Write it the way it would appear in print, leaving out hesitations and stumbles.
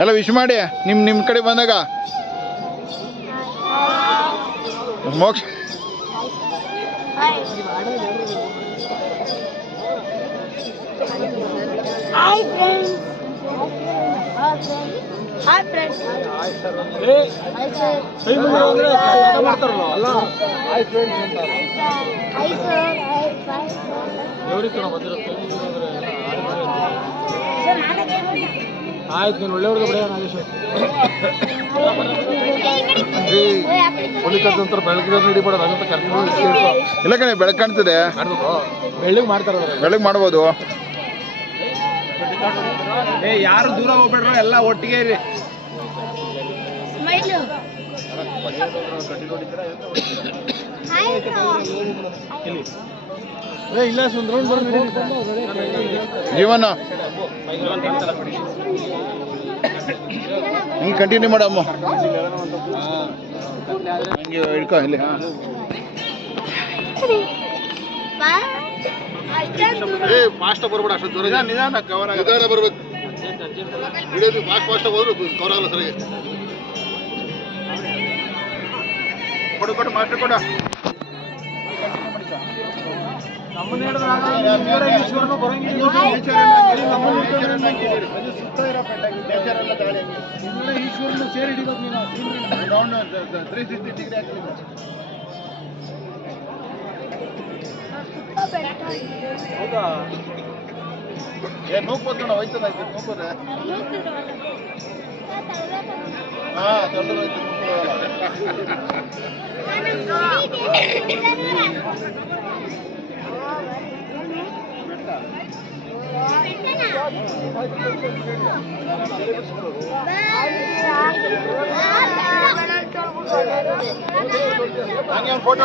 ಎಲ್ಲ ವಿಶ್ ಮಾಡಿ ನಿಮ್ಮ ಕಡೆ ಬಂದಾಗ. Moksha hi friends. Hi friends. Hi sir. ಮಾಡ್ತಾರಲ್ಲ ಅಲ್ಲ. ಹಾಯ್ ಫ್ರೆಂಡ್ಸ್ ಅಂತಾರೆ. Hi sir. ಎವರಿಗೆ ಕಣ ಬಂದಿರುತ್ತೆ ಆಯ್ತು. ನೀನು ಒಳ್ಳೆಯವ್ರಿಗೆ ಬಿಡ ನಾಗೇಶ್. ಹೊಲಿಕಂತ ಬೆಳಗ್ಗೆ ಹಿಡಿಬೇಡ ಅಂತ ಕರ್ಕೊಂಡು ಇಲ್ಲ ಕಣೆ, ಬೆಳಗ್ಗೆ ಕಾಣ್ತದೆ. ಬೆಳ್ಳಗೆ ಮಾಡ್ತಾರೆ, ಬೆಳಗ್ಗೆ ಮಾಡ್ಬೋದು. ಯಾರು ದೂರ ಹೋಗ್ಬೇಡ್ರು, ಎಲ್ಲ ಒಟ್ಟಿಗೆ ಇರಿ. ಇಲ್ಲ ಜೀವನ ಹಿಂಗೆ ಕಂಟಿನ್ಯೂ ಮಾಡಮ್ಮ. ಹಂಗೆ ಹಿಡ್ಕೊ ಇಲ್ಲಿ. ಫಾಸ್ಟ್ ಬರ್ಬೇಡ, ಅಷ್ಟು ದೂರ ನಿಧಾನ ಕವರ್ ನಿಧಾನ ಬರ್ಬೇಕು. ವಿಡಿಯೋ ಫಾಸ್ಟ್ ಹೋದ್ರು ಕವರ್ ಆಗಲ್ಲ ಸರಿಗೆ. ಕೊಡು ಮಾಸ್ಟರ್ ಕೊಡ. ಈಶ್ವರನ್ನು ಸೇರಿ ಹಿಡಿಬೇಕು ನೀನು. 360 ಡಿಗ್ರಿ ಆಗ್ತದೆ. ಹೌದಾ? ನೋಡ್ಬೋದು ನಾವು ಹೋಯ್ತದ ನೋಡ್ಬೋದ? ಹಾಂ ಹೋಯ್ತು. ಹಂಗೆ ಫೋಟೋ